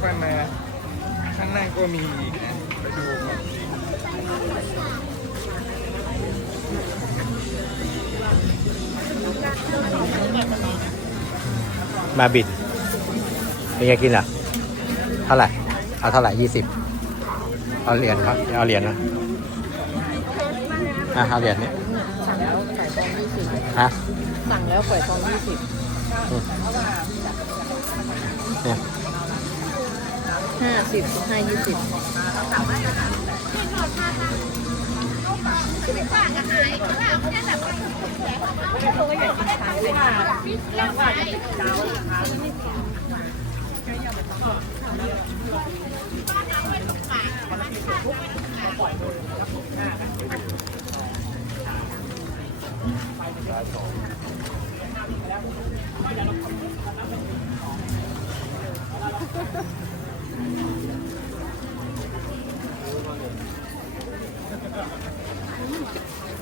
ค่อยมาข้างล่างก็มีอีกนะไปดูก่อนมาบิดเป็นไงกินอะ เท่าไหร่ เอาเท่าไหร่ยี่สิบเอาเหรียญครับ เอาเหรียญนะอะเอาเหรียญนี้สั่งแล้วใส่ซองยี่สิบฮะสั่งแล้วปล่อยซองยี่สิบเนี่ย ห้าสิบห้ายี่สิบ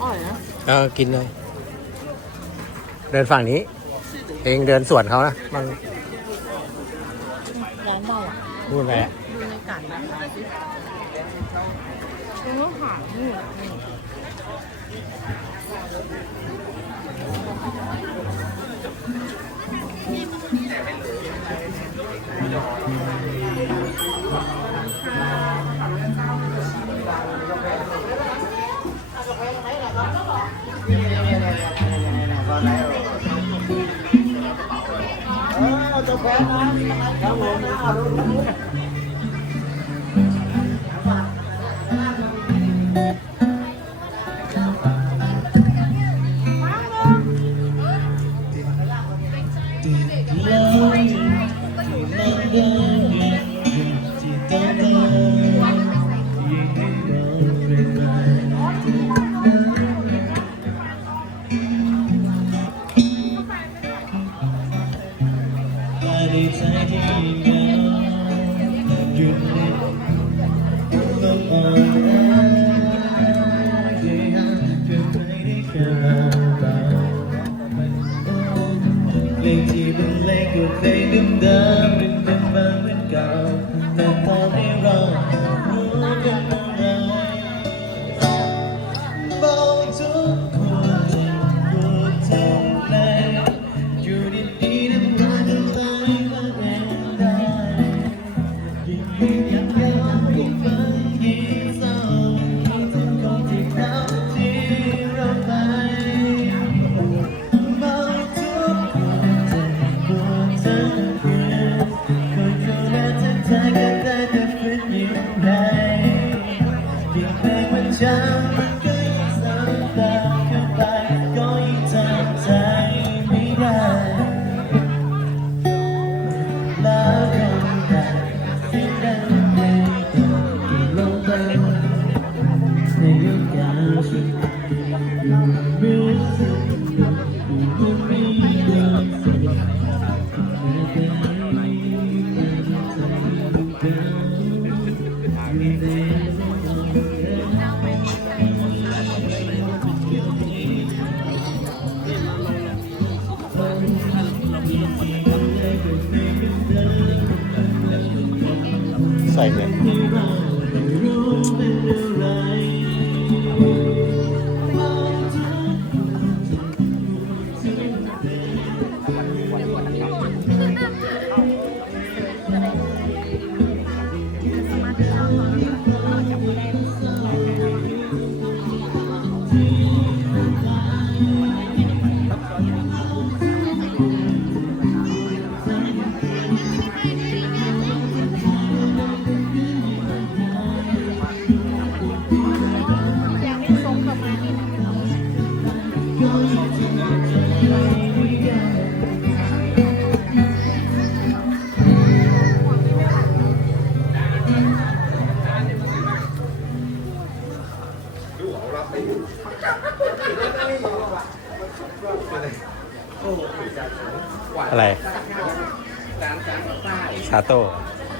อร่อยนะเออกินเลย เดินฝั่งนี้ เองเดินสวนเขานะมันร้านเบาอะพูดไงอะดูในกันนะดูว่าหางนี่นี่ เออจะแพ้นะครับผม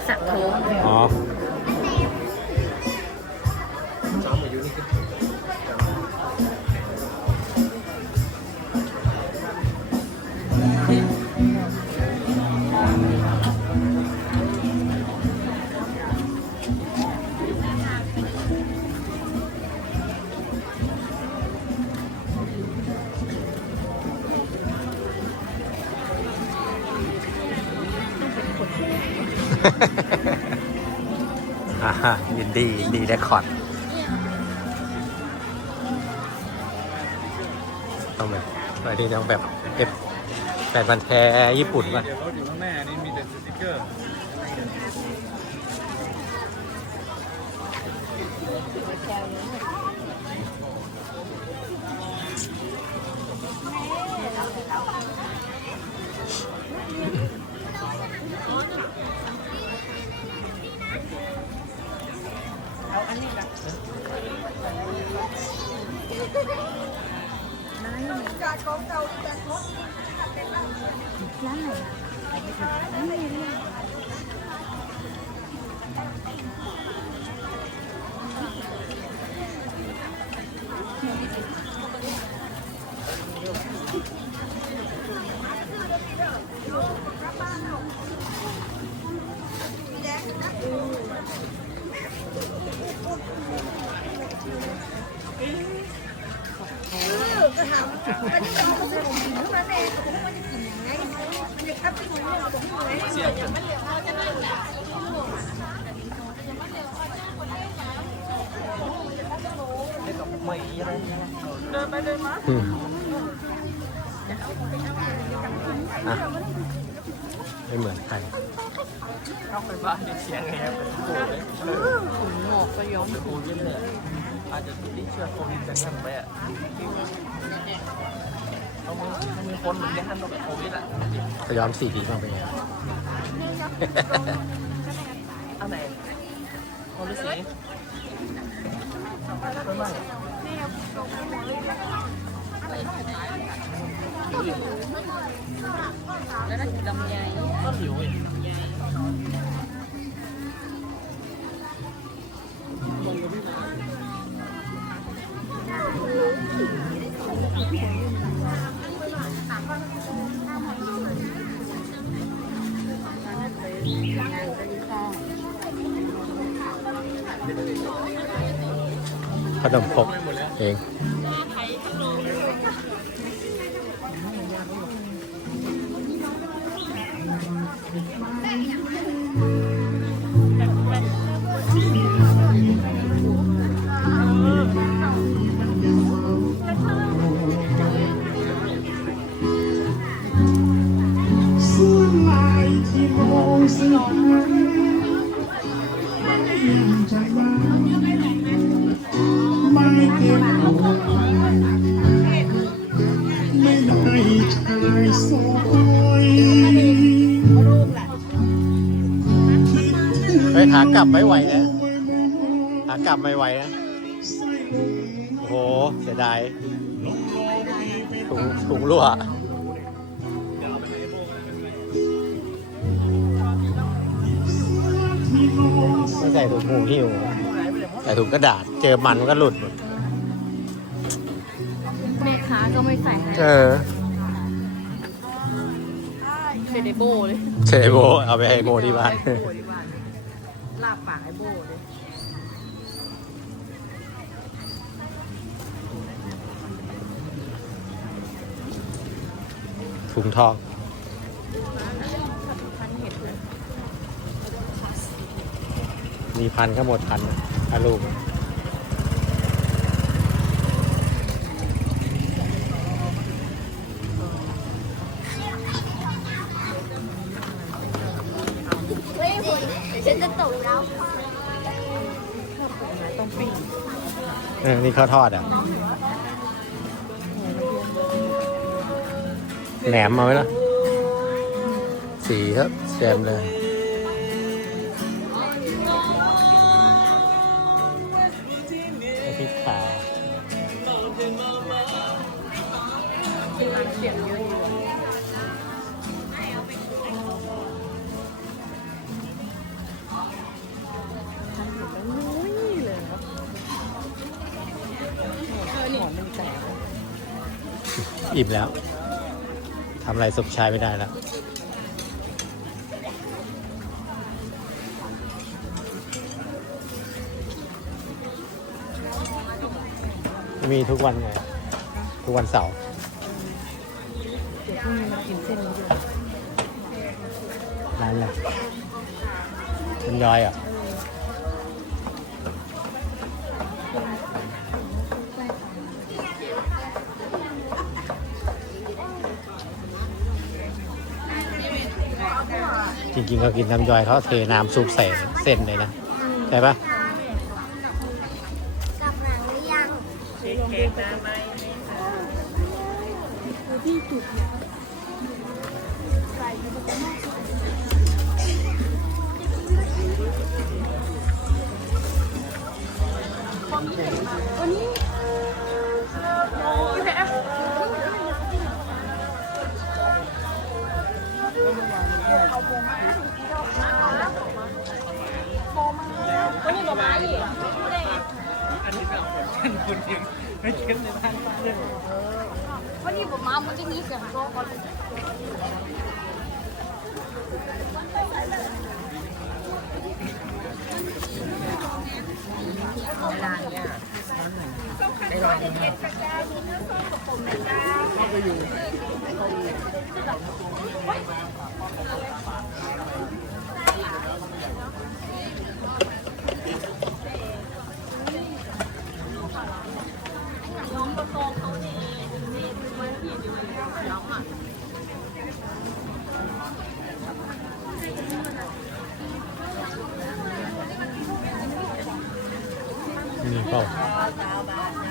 สักโค้งอ๋อ อ่าฮะยินดียินดีได้คอร์ดต้องแบบไปที่ต้องแบบเอฟแปดพันแท้ญี่ปุ่นป่ะเดี๋ยวรถอยู่ข้างหน้านี่มีแต่สติ๊กเกอร์ก็ อืมอะไม่เหมือนใครเข้าไปบ้านในเชียงไงครับเป็นโคเลยถุงหมอกก็ย้อมโควิดเลยอาจจะติดเชื้อโควิดกันทั้งไปอะเขามีมีคนเหมือนกันทั้งโควิดอะจะย้อมสีดีมากเป็นไงอันไหนคนฤาษีไม่ไม่ แล้วน่าจะลำไยก็หิวอีกขนมครก ฮ้ยขากลับไม่ไหวนะขากลับไม่ไหวนะใส่ลงโอ้โหเสียดายลงลอยไปถุงถุงรั่วที่มองไม่ใส่ถุงหูหิ้วใส่ถุงกระดาษ เจอมันมันก็หลุดหมดแม่ค้าก็ไม่ใส่ให้เออเซเดโบเลยเชโบเอาไปให้โบที่บ้าน ลาบปากไอโบเลยถุงทองมีพันก็หมดพันอาลูก ออนี่ข้าวทอดอะแหนมมาไหมล่ะ สีครับแซมเลยพริกขาว อิ่มแล้วทำอะไรสมชายไม่ได้แล้วมีทุกวันไงทุกวันเสาร์เดี๋ยวพรุ่งนี้มากินเส้นนี้ด้วยร้านอะไรน้ำย้อยอะ จริงๆเขากินน้ำย้อยเขาเทน้ำซุปใส่เส้นเลยนะใช่ปะกลับหลังหรือยังคุณยังไม่เก็ บในบ้านเลยวันนี้ผมมามันจะมีเสียงก็ก่อน มี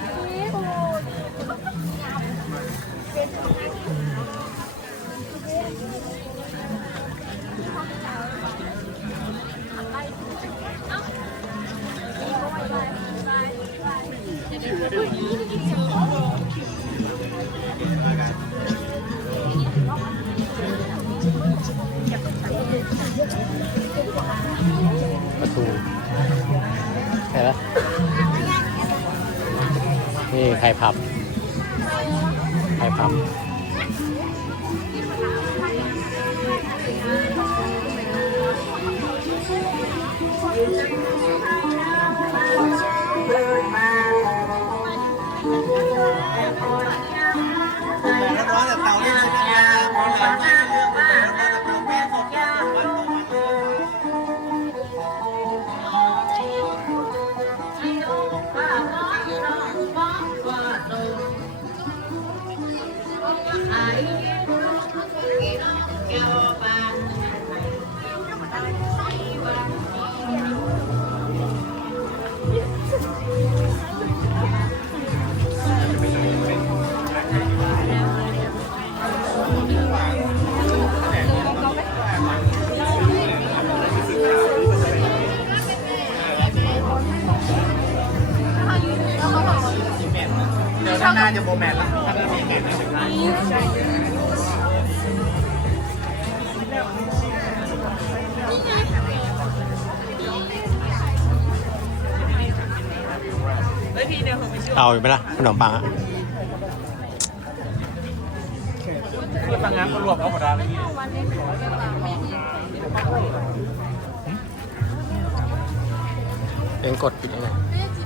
ครับ เเอาอีกไหมล่ะขนมปังอะคือต่างงานก็รวมเอาหมดแล้วนี่เป็นกดปิดยังไงแม่จิ